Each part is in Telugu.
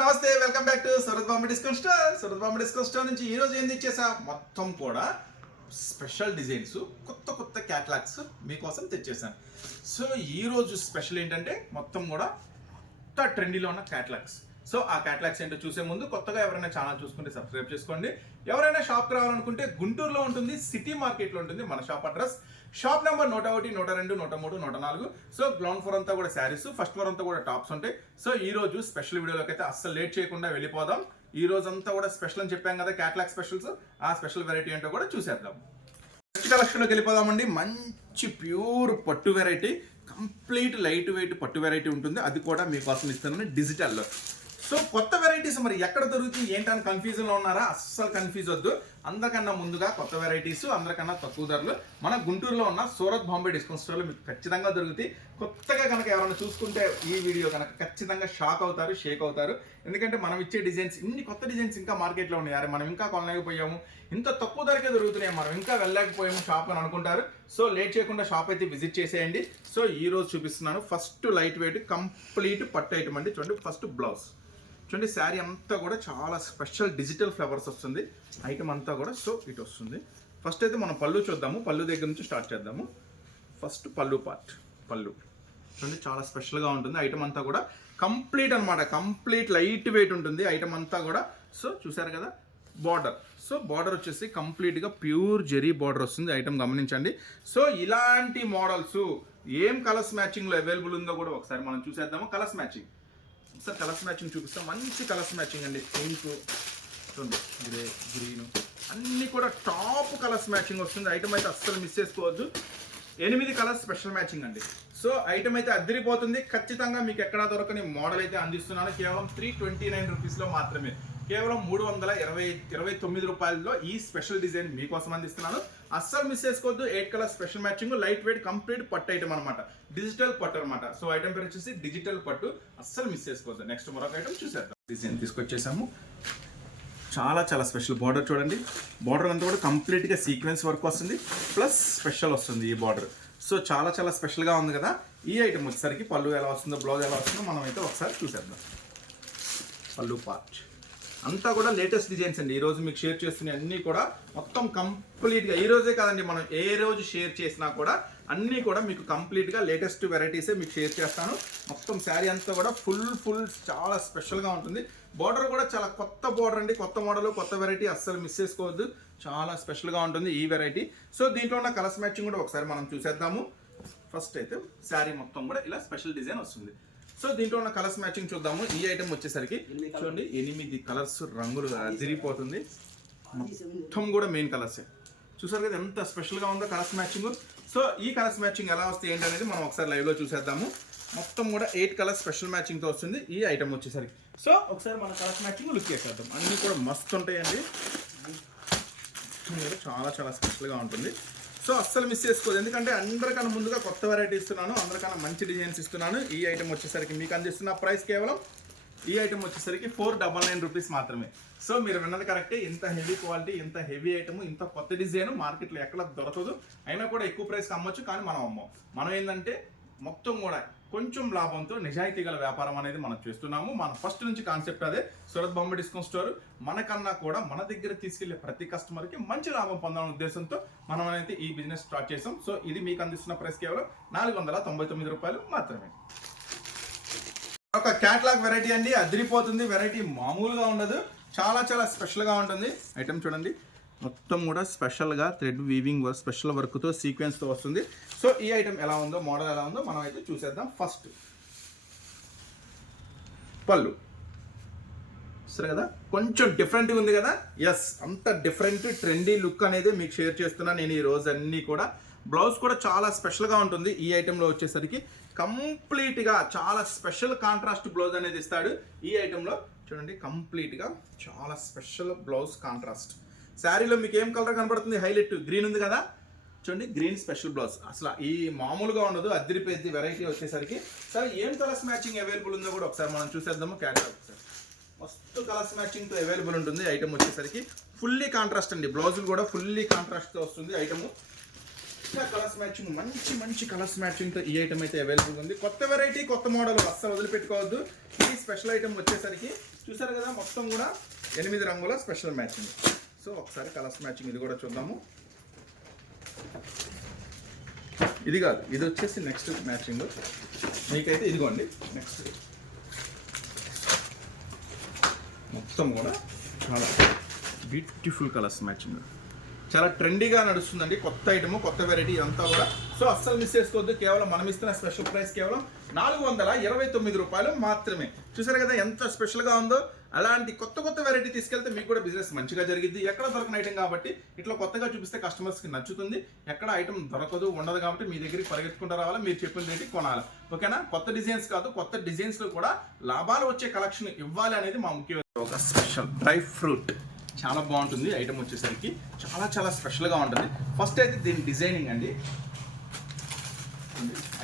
నమస్తే, welcome back to Surat Bombay discount store. Surat Bombay discount store నుంచి ఈరోజు ఏం తెచ్చేసా, మొత్తం కూడా స్పెషల్ డిజైన్స్, కొత్త కొత్త క్యాటలాగ్స్ మీకోసం తెచ్చేసాను. సో ఈరోజు స్పెషల్ ఏంటంటే మొత్తం కూడా కొత్త ట్రెండీలో ఉన్న క్యాటలాగ్స్. సో ఆ క్యాటలాగ్స్ ఏంటో చూసే ముందు కొత్తగా ఎవరైనా ఛానల్ చూసుకుంటే సబ్స్క్రైబ్ చేసుకోండి. ఎవరైనా షాప్కి రావాలనుకుంటే గుంటూరులో ఉంటుంది, సిటీ మార్కెట్లో ఉంటుంది మన shop address. Shop number 101, 102, 103, 104. So ground floor అంతా కూడా శారీస్, ఫస్ట్ ఫ్లోర్ అంతా కూడా టాప్స్ ఉంటాయి. సో ఈ రోజు స్పెషల్ వీడియోలోకి అయితే అస్సలు లేట్ చేయకుండా వెళ్ళిపోదాం. ఈ రోజు అంతా కూడా స్పెషల్ అని చెప్పాం కదా, క్యాటలాగ్ స్పెషల్స్. ఆ స్పెషల్ వెరైటీ ఏంటో కూడా చూసేద్దాం. నెక్స్ట్ కలెక్షన్లోకి వెళ్ళిపోదామండి. మంచి ప్యూర్ పట్టు వెరైటీ, కంప్లీట్ లైట్ వెయిట్ పట్టు వెరైటీ ఉంటుంది. అది కూడా మీకోసం ఇస్తున్నాను డిజిటల్లో. సో కొత్త వెరైటీస్ మరి ఎక్కడ దొరుకుతాయి ఏంటని కన్ఫ్యూజన్లో ఉన్నారా? అస్సలు కన్ఫ్యూజ్ వద్దు. అందరికన్నా ముందుగా కొత్త వెరైటీస్, అందరికన్నా తక్కువ ధరలు మన గుంటూరులో ఉన్న సూరత్ బాంబే డిస్కౌంట్ స్టోర్లో మీకు ఖచ్చితంగా దొరుకుతాయి. కొత్తగా కనుక ఎవరైనా చూసుకుంటే ఈ వీడియో కనుక ఖచ్చితంగా షాక్ అవుతారు, షేక్ అవుతారు. ఎందుకంటే మనం ఇచ్చే డిజైన్స్, ఇన్ని కొత్త డిజైన్స్ ఇంకా మార్కెట్లో ఉన్నాయి. అరే మనం ఇంకా కొనలేకపోయాము, ఇంత తక్కువ ధరకే దొరుకుతున్నాయి, మనం ఇంకా వెళ్ళలేకపోయాము షాప్ అని అనుకుంటారు. సో లేట్ చేయకుండా షాప్ అయితే విజిట్ చేసేయండి. సో ఈ రోజు చూపిస్తున్నాను ఫస్ట్ లైట్ వెయిట్ కంప్లీట్ పట్టు ఐటమ్ అండి. చూడండి, ఫస్ట్ బ్లౌజ్ చూడండి. శారీ అంతా కూడా చాలా స్పెషల్ డిజిటల్ ఫ్లవర్స్ వస్తుంది ఐటమ్ అంతా కూడా. సో ఇటు వస్తుంది. ఫస్ట్ అయితే మనం పళ్ళు చూద్దాము. పళ్ళు దగ్గర నుంచి స్టార్ట్ చేద్దాము. ఫస్ట్ పళ్ళు పార్ట్. పళ్ళు చూడండి, చాలా స్పెషల్గా ఉంటుంది ఐటమ్ అంతా కూడా. కంప్లీట్ అనమాట, కంప్లీట్ లైట్ వెయిట్ ఉంటుంది ఐటమ్ అంతా కూడా. సో చూసారు కదా, బార్డర్. సో బార్డర్ వచ్చేసి కంప్లీట్గా ప్యూర్ జెరీ బార్డర్ వస్తుంది ఐటమ్, గమనించండి. సో ఇలాంటి మోడల్స్ ఏం కలర్స్ మ్యాచింగ్లో అవైలబుల్ ఉందో కూడా ఒకసారి మనం చూసేద్దాము. Colours matching, sir colours matching చూపిస్తాం. మంచి కలర్స్ మ్యాచింగ్ అండి. పింక్ చూడండి, గ్రే, గ్రీన్ అన్నీ కూడా టాప్ కలర్స్ మ్యాచింగ్ వస్తుంది. ఐటమ్ అయితే అస్సలు మిస్ చేసుకోవద్దు. 8 కలర్స్ స్పెషల్ మ్యాచింగ్ అండి. సో ఐటమ్ అయితే అద్దరిపోతుంది. ఖచ్చితంగా మీకు ఎక్కడా దొరకని మోడల్ అయితే అందిస్తున్నాను. కేవలం 329 రూపీస్లో మాత్రమే, కేవలం 329 రూపాయల్లో ఈ స్పెషల్ డిజైన్ మీకోసం అందిస్తున్నాను. అస్సలు మిస్ చేసుకోవద్దు. 8 colour special matching, light weight complete పట్టు ఐటమ్ అనమాట, డిజిటల్ పట్టు అనమాట. సో ఐటమ్ పేరు వచ్చేసి డిజిటల్ పట్టు, అస్సలు మిస్ చేసుకోవద్దు. నెక్స్ట్ మరొక ఐటమ్ చూసేద్దాం. డిజైన్ తీసుకొచ్చేసాము. చాలా చాలా స్పెషల్ బార్డర్ చూడండి. బార్డర్ అంతా కూడా కంప్లీట్గా సీక్వెన్స్ వర్క్ వస్తుంది, ప్లస్ స్పెషల్ వస్తుంది ఈ బార్డర్. సో చాలా చాలా స్పెషల్గా ఉంది కదా. ఈ ఐటమ్ వచ్చేసరికి పళ్ళు ఎలా వస్తుందో, బ్లౌజ్ ఎలా వస్తుందో మనం అయితే ఒకసారి చూసేద్దాం. పళ్ళు పార్ట్ అంతా కూడా లేటెస్ట్ డిజైన్స్ అండి. ఈరోజు మీకు షేర్ చేస్తున్న అన్నీ కూడా మొత్తం కంప్లీట్గా, ఈ రోజే కాదండి, మనం ఏ రోజు షేర్ చేసినా కూడా అన్నీ కూడా మీకు కంప్లీట్గా లేటెస్ట్ వెరైటీసే మీకు షేర్ చేస్తాను. మొత్తం శారీ అంతా కూడా ఫుల్ చాలా స్పెషల్గా ఉంటుంది. బార్డర్ కూడా చాలా కొత్త బార్డర్ అండి, కొత్త మోడల్, కొత్త వెరైటీ, అస్సలు మిస్ చేసుకోవద్దు. చాలా స్పెషల్గా ఉంటుంది ఈ వెరైటీ. సో దీంట్లో ఉన్న కలర్స్ మ్యాచింగ్ కూడా ఒకసారి మనం చూసేద్దాము. ఫస్ట్ అయితే శారీ మొత్తం కూడా ఇలా స్పెషల్ డిజైన్ వస్తుంది. సో దీంట్లో ఉన్న కలర్స్ మ్యాచింగ్ చూద్దాము. ఈ ఐటమ్ వచ్చేసరికి చూడండి, 8 కలర్స్, రంగులు అదిరిపోతుంది. మొత్తం కూడా మెయిన్ కలర్సే. చూసారు కదా ఎంత స్పెషల్గా ఉందో కలర్స్ మ్యాచింగ్. సో ఈ కలర్స్ మ్యాచింగ్ ఎలా వస్తాయి ఏంటనేది మనం ఒకసారి లైవ్లో చూసేద్దాము. మొత్తం కూడా 8 కలర్స్ స్పెషల్ మ్యాచింగ్తో వస్తుంది ఈ ఐటమ్ వచ్చేసరికి. సో ఒకసారి మన కలర్స్ మ్యాచింగ్ లుక్ చేసేద్దాం. అన్నీ కూడా మస్తు ఉంటాయండి, చాలా చాలా స్పెషల్గా ఉంటుంది. సో అస్సలు మిస్ చేసుకోదు, ఎందుకంటే అందరికన్నా ముందుగా కొత్త వెరైటీ ఇస్తున్నాను, అందరికన్నా మంచి డిజైన్స్ ఇస్తున్నాను. ఈ ఐటమ్ వచ్చేసరికి మీకు అందిస్తున్న ప్రైస్ కేవలం, ఈ ఐటమ్ వచ్చేసరికి 499 రూపీస్ మాత్రమే. సో మీరు విన్నది కరెక్టే. ఇంత హెవీ క్వాలిటీ, ఇంత హెవీ ఐటమ్, ఇంత కొత్త డిజైన్ మార్కెట్లో ఎక్కడ దొరకదు. అయినా కూడా ఎక్కువ ప్రైస్కి అమ్మొచ్చు, కానీ మనం అమ్మం. మనం ఏంటంటే మొత్తం కూడా కొంచెం లాభంతో నిజాయితీ గల వ్యాపారం అనేది మనం చేస్తున్నాము. మన ఫస్ట్ నుంచి కాన్సెప్ట్ అదే. సూరత్ బాంబే డిస్కౌంట్ స్టోర్ మనకన్నా కూడా మన దగ్గర తీసుకెళ్లే ప్రతి కస్టమర్కి మంచి లాభం పొందాలనే ఉద్దేశంతో మనం అయితే ఈ బిజినెస్ స్టార్ట్ చేసాం. సో ఇది మీకు అందిస్తున్న ప్రైస్ కేవలం 499 రూపాయలు మాత్రమే. ఒక క్యాటలాగ్ వెరైటీ అండి, అదిరిపోతుంది. వెరైటీ మామూలుగా ఉండదు, చాలా చాలా స్పెషల్గా ఉంటుంది. ఐటమ్ చూడండి, మొత్తం కూడా స్పెషల్గా థ్రెడ్ వీవింగ్ వర్క్, స్పెషల్ వర్క్తో సీక్వెన్స్తో వస్తుంది. సో ఈ ఐటమ్ ఎలా ఉందో, మోడల్ ఎలా ఉందో మనం అయితే చూసేద్దాం. ఫస్ట్ పళ్ళు సరే కదా, కొంచెం డిఫరెంట్గా ఉంది కదా. ఎస్, అంత డిఫరెంట్ ట్రెండీ లుక్ అనేది మీకు షేర్ చేస్తున్నాను నేను ఈ రోజు అన్నీ కూడా. బ్లౌజ్ కూడా చాలా స్పెషల్గా ఉంటుంది ఈ ఐటెంలో వచ్చేసరికి. కంప్లీట్గా చాలా స్పెషల్ కాంట్రాస్ట్ బ్లౌజ్ అనేది ఇస్తాడు ఈ ఐటెంలో. చూడండి, కంప్లీట్గా చాలా స్పెషల్ బ్లౌజ్ కాంట్రాస్ట్. శారీలో మీకు ఏం కలర్ కనబడుతుంది? హైలైట్ గ్రీన్ ఉంది కదా, చూడండి, గ్రీన్ స్పెషల్ బ్లౌజ్. అసలు ఈ మామూలుగా ఉండదు, అద్దరిపోయింది వెరైటీ వచ్చేసరికి. సరే ఏం కలర్స్ మ్యాచింగ్ అవైలబుల్ ఉందో కూడా ఒకసారి మనం చూసేద్దాము. క్యాటలాగ్ ఒకసారి మస్తు కలర్స్ మ్యాచింగ్తో అవైలబుల్ ఉంటుంది ఐటమ్ వచ్చేసరికి. ఫుల్లీ కాంట్రాస్ట్ అండి, బ్లౌజులు కూడా ఫుల్లీ కాంట్రాస్ట్తో వస్తుంది ఐటము. ఇంకా కలర్స్ మ్యాచింగ్ మంచి మంచి కలర్స్ మ్యాచింగ్తో ఈ ఐటమ్ అయితే అవైలబుల్ ఉంది. కొత్త వెరైటీ కొత్త మోడల్ అస్సలు వదిలిపెట్టుకోవద్దు. ఈ స్పెషల్ ఐటమ్ వచ్చేసరికి చూసారు కదా, మొత్తం కూడా 8 రంగుల స్పెషల్ మ్యాచింగ్. సో ఒకసారి కలర్స్ మ్యాచింగ్ ఇది కూడా చూద్దాము. ఇది కాదు, ఇది వచ్చేసి నెక్స్ట్ మ్యాచింగ్ మీకైతే ఇదిగోండి. నెక్స్ట్ మొత్తం కూడా చాలా బ్యూటిఫుల్ కలర్స్ మ్యాచింగ్, చాలా ట్రెండీగా నడుస్తుందండి. కొత్త ఐటమ్, కొత్త వెరైటీ అంతా కూడా. సో అస్సలు మిస్ చేసుకోవద్దు. కేవలం మనం ఇస్తున్న స్పెషల్ ప్రైస్ కేవలం 429 రూపాయలు మాత్రమే. చూసారు కదా ఎంత స్పెషల్గా ఉందో. అలాంటి కొత్త కొత్త వెరైటీ తీసుకెళ్తే మీకు కూడా బిజినెస్ మంచిగా జరిగింది. ఎక్కడ దొరకని ఐటమ్ కాబట్టి ఇట్లా కొత్తగా చూపిస్తే కస్టమర్స్కి నచ్చుతుంది. ఎక్కడ ఐటమ్ దొరకదు, ఉండదు కాబట్టి మీ దగ్గరికి పరిగెత్తుకుంటూ రావాలా, మీరు చెప్పిన రేటుకి కొనాలి. ఓకేనా? కొత్త డిజైన్స్ కాదు, కొత్త డిజైన్స్లో కూడా లాభాలు వచ్చే కలెక్షన్ ఇవ్వాలి అనేది మా ముఖ్య. ఒక స్పెషల్ డ్రై ఫ్రూట్ చాలా బాగుంటుంది ఐటమ్ వచ్చేసరికి, చాలా చాలా స్పెషల్గా ఉంటుంది. ఫస్ట్ అయితే దీని డిజైనింగ్ అండి.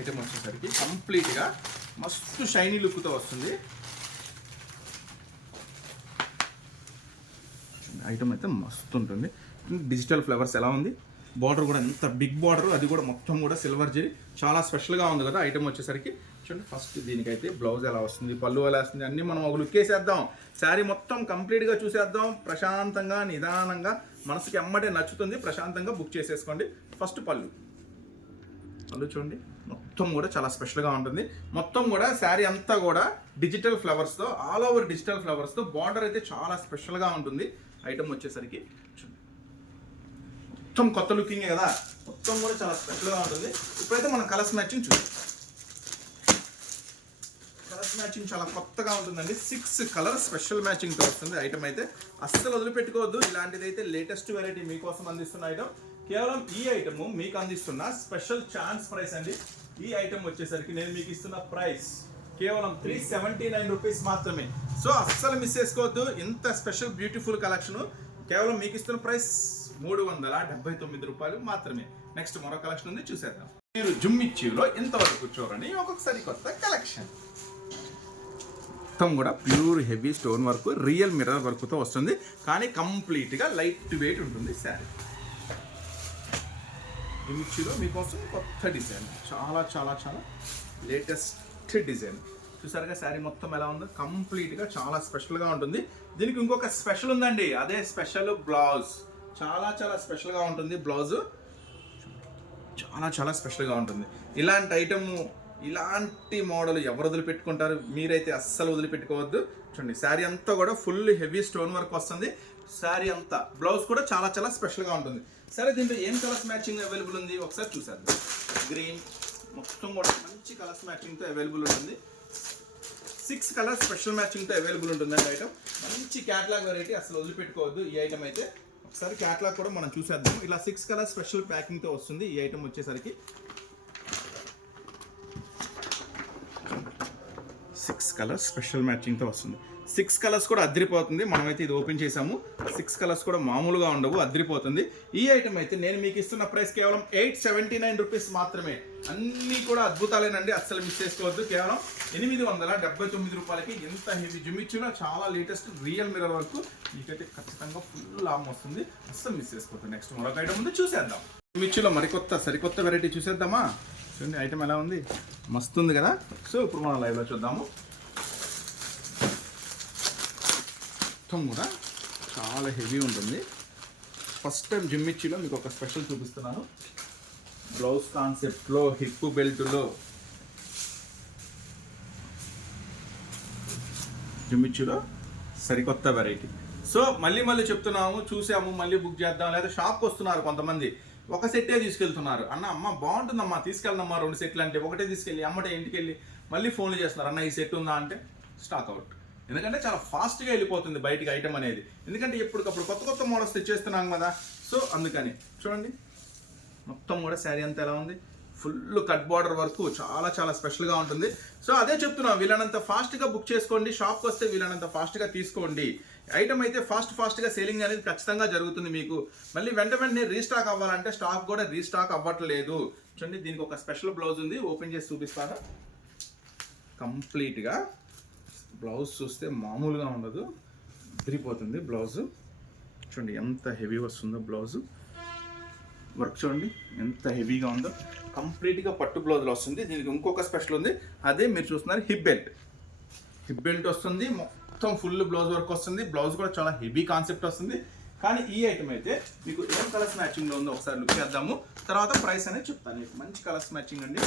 ఐటమ్ వచ్చేసరికి కంప్లీట్గా మస్తు షైనీ లుక్తో వస్తుంది. ఐటమ్ అయితే మస్తు ఉంటుంది. డిజిటల్ ఫ్లవర్స్ ఎలా ఉంది, బార్డర్ కూడా ఎంత బిగ్ బార్డర్, అది కూడా మొత్తం కూడా సిల్వర్ జరీ, చాలా స్పెషల్గా ఉంది కదా ఐటమ్ వచ్చేసరికి. చూడండి ఫస్ట్ దీనికైతే బ్లౌజ్ ఎలా వస్తుంది, పళ్ళు ఎలా వస్తుంది, అన్నీ మనం ఒక లుక్ వేసేద్దాం. శారీ మొత్తం కంప్లీట్గా చూసేద్దాం. ప్రశాంతంగా నిదానంగా మనసుకి ఎమ్మటే నచ్చుతుంది. ప్రశాంతంగా బుక్ చేసేసుకోండి. ఫస్ట్ పళ్ళు చూడండి, మొత్తం కూడా చాలా స్పెషల్గా ఉంటుంది. మొత్తం కూడా శారీ అంతా కూడా డిజిటల్ ఫ్లవర్స్తో, ఆల్ ఓవర్ డిజిటల్ ఫ్లవర్స్తో, బార్డర్ అయితే చాలా స్పెషల్గా ఉంటుంది ఐటమ్ వచ్చేసరికి. మొత్తం కొత్త లుకింగే కదా, మొత్తం కూడా చాలా స్పెషల్గా ఉంటుంది. ఇప్పుడైతే మనం కలర్స్ మ్యాచింగ్ చూద్దాం. కలర్స్ మ్యాచింగ్ చాలా కొత్తగా ఉంటుందండి. 6 కలర్స్ స్పెషల్ మ్యాచింగ్తో వస్తుంది ఐటమ్ అయితే. అస్సలు వదిలిపెట్టుకోవద్దు. ఇలాంటిది అయితే లేటెస్ట్ వెరైటీ మీకోసం అందిస్తున్న ఐటమ్. కేవలం ఈ ఐటమ్ మీకు అందిస్తున్న స్పెషల్ ఛాన్స్ ప్రైస్ అండి. ఈ ఐటమ్ వచ్చేసరికి నేను మీకు ఇస్తున్న ప్రైస్ కేవలం 379 రూపీస్ మాత్రమే. సో అస్సలు మిస్ చేసుకోవద్దు. ఇంత స్పెషల్ బ్యూటిఫుల్ కలెక్షన్ కేవలం మీకు ఇస్తున్న ప్రైస్ 379 రూపాయలు మాత్రమే. నెక్స్ట్ మరో కలెక్షన్ ఉంది, చూసేద్దాం. మీరు జుమ్మిచ్చిలో ఇంతవరకు చూడండి ఒక్కొక్కసారి కొత్త కలెక్షన్. మొత్తం కూడా pure heavy stone work, real mirror వర్క్తో వస్తుంది. కానీ కంప్లీట్గా లైట్ వెయిట్ ఉంటుంది శారీ. జుమ్మిచ్చిలో మీకోసం కొత్త డిజైన్, చాలా చాలా చాలా లేటెస్ట్ డిజైన్. చూసారుగా శారీ మొత్తం ఎలా ఉందో, కంప్లీట్గా చాలా స్పెషల్గా ఉంటుంది. దీనికి ఇంకొక స్పెషల్ ఉందండి, అదే స్పెషల్ బ్లౌజ్. చాలా చాలా స్పెషల్గా ఉంటుంది బ్లౌజ్, చాలా చాలా స్పెషల్గా ఉంటుంది. ఇలాంటి ఐటము, ఇలాంటి మోడల్ ఎవరు వదిలిపెట్టుకుంటారు? మీరైతే అస్సలు వదిలిపెట్టుకోవద్దు. చూడండి శారీ అంతా కూడా ఫుల్ హెవీ స్టోన్ వర్క్ వస్తుంది. శారీ అంతా, బ్లౌజ్ కూడా చాలా చాలా స్పెషల్గా ఉంటుంది. సరే దీంట్లో ఏం కలర్స్ మ్యాచింగ్ అవైలబుల్ ఉంది ఒకసారి చూసేద్దాం. గ్రీన్, మొత్తం కూడా మంచి కలర్స్ మ్యాచింగ్తో అవైలబుల్ ఉంటుంది. 6 కలర్స్ స్పెషల్ మ్యాచింగ్తో అవైలబుల్ ఉంటుందండి ఐటమ్. మంచి క్యాటలాగ్ వెరైటీ, అసలు వదిలిపెట్టుకోవద్దు ఈ ఐటమ్ అయితే. ఒకసారి క్యాటలాగ్ కూడా మనం చూసేద్దాం. ఇలా 6 కలర్స్ స్పెషల్ ప్యాకింగ్తో వస్తుంది ఈ ఐటమ్ వచ్చేసరికి. 6 కలర్స్ స్పెషల్ మ్యాచింగ్తో వస్తుంది. 6 కలర్స్ కూడా అద్దరిపోతుంది. మనమైతే ఇది ఓపెన్ చేసాము. 6 కలర్స్ కూడా మామూలుగా ఉండవు, అద్దరిపోతుంది. ఈ ఐటమ్ అయితే నేను మీకు ఇస్తున్న ప్రైస్ కేవలం 879 రూపీస్ మాత్రమే. అన్నీ కూడా అద్భుతాలేనండి, అస్సలు మిస్ చేసుకోవద్దు. కేవలం 879 రూపాయలకి ఎంత హెవీ జుమ్మిచ్చిలో చాలా లేటెస్ట్ రియల్ మిర్రర్ వర్క్. మీకైతే ఖచ్చితంగా ఫుల్ లాభం వస్తుంది, అస్సలు మిస్ చేసుకోవద్దు. నెక్స్ట్ మరొక ఐటమ్ ఉంది, చూసేద్దాం. జుమ్మిచ్చిలో మరికొత్త సరికొత్త వెరైటీ చూసేద్దామా? చూడండి ఐటమ్ ఎలా ఉంది, మస్తు ఉంది కదా. సో ఇప్పుడు మనం లైవ్లో చూద్దాము. మొత్తం కూడా చాలా హెవీ ఉంటుంది. ఫస్ట్ టైం జుమ్మిచ్చిలో మీకు ఒక స్పెషల్ చూపిస్తున్నాను. బ్లౌజ్ కాన్సెప్ట్లో, హిప్ బెల్ట్లో జుమ్మిచ్చిలో సరికొత్త వెరైటీ. సో మళ్ళీ చెప్తున్నాము, చూసాము, మళ్ళీ బుక్ చేద్దాం. లేదా షాప్కి వస్తున్నారు కొంతమంది, ఒక సెట్టే తీసుకెళ్తున్నారు. అమ్మ బాగుంటుందమ్మా తీసుకెళ్దామా 2 సెట్లు అంటే, ఒకటే తీసుకెళ్ళి అమ్మటే ఇంటికి వెళ్ళి మళ్ళీ ఫోన్లు చేస్తున్నారు, అన్న ఈ సెట్ ఉందా అంటే స్టాక్ అవుట్. ఎందుకంటే చాలా ఫాస్ట్గా వెళ్ళిపోతుంది బయటికి ఐటమ్ అనేది. ఎందుకంటే ఎప్పటికప్పుడు కొత్త కొత్త మోడల్స్ తెచ్చేస్తున్నాం కదా. సో అందుకని చూడండి మొత్తం కూడా శారీ అంతా ఎలా ఉంది, ఫుల్ కట్ బార్డర్ వరకు చాలా చాలా స్పెషల్గా ఉంటుంది. సో అదే చెప్తున్నాం, వీళ్ళనంత ఫాస్ట్గా బుక్ చేసుకోండి. షాప్కి వస్తే వీళ్ళనంత ఫాస్ట్గా తీసుకోండి. ఐటమ్ అయితే ఫాస్ట్గా సేలింగ్ అనేది ఖచ్చితంగా జరుగుతుంది మీకు. మళ్ళీ వెంటనే రీస్టాక్ అవ్వాలంటే స్టాక్ కూడా రీస్టాక్ అవ్వట్లేదు. చూడండి దీనికి ఒక స్పెషల్ బ్లౌజ్ ఉంది, ఓపెన్ చేసి చూపిస్తారా. కంప్లీట్గా బ్లౌజ్ చూస్తే మామూలుగా ఉండదు, తిరిగిపోతుంది బ్లౌజు. చూడండి ఎంత హెవీ వస్తుందో బ్లౌజు. వర్క్ చూడండి ఎంత హెవీగా ఉందో. కంప్లీట్గా పట్టు బ్లౌజ్లో వస్తుంది. దీనికి ఇంకొక స్పెషల్ ఉంది, అదే మీరు చూస్తున్నారు హిప్ బెల్ట్. హిప్ బెల్ట్ వస్తుంది, మొత్తం ఫుల్ బ్లౌజ్ వర్క్ వస్తుంది. బ్లౌజ్ కూడా చాలా హెవీ కాన్సెప్ట్ వస్తుంది. కానీ ఈ ఐటమ్ అయితే మీకు ఏం కలర్స్ మ్యాచింగ్లో ఉందో ఒకసారి లుక్ చేద్దాము, తర్వాత ప్రైస్ అనేది చెప్తాను. మీకు మంచి కలర్స్ మ్యాచింగ్ అండి,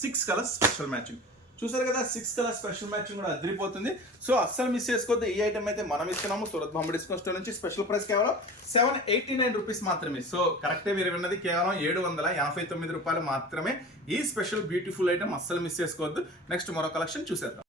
6 కలర్స్ స్పెషల్ మ్యాచింగ్. చూసారు కదా, 6 కలర్స్ స్పెషల్ మ్యాచింగ్ కూడా అదిరిపోతుంది. సో అస్సలు మిస్ చేసుకోవద్దు. ఈ ఐటమ్ అయితే మనం ఇస్తున్నాము సూరత్ బాంబే డిస్కౌంట్ స్టోర్ నుంచి. స్పెషల్ ప్రైస్ కేవలం 789 రూపీస్ మాత్రమే. సో కరెక్టే మీరు విన్నది, కేవలం 789 రూపాయలు మాత్రమే. ఈ స్పెషల్ బ్యూటిఫుల్ ఐటమ్ అస్సలు మిస్ చేసుకోవద్దు. నెక్స్ట్ మరో కలెక్షన్ చూసేద్దాం.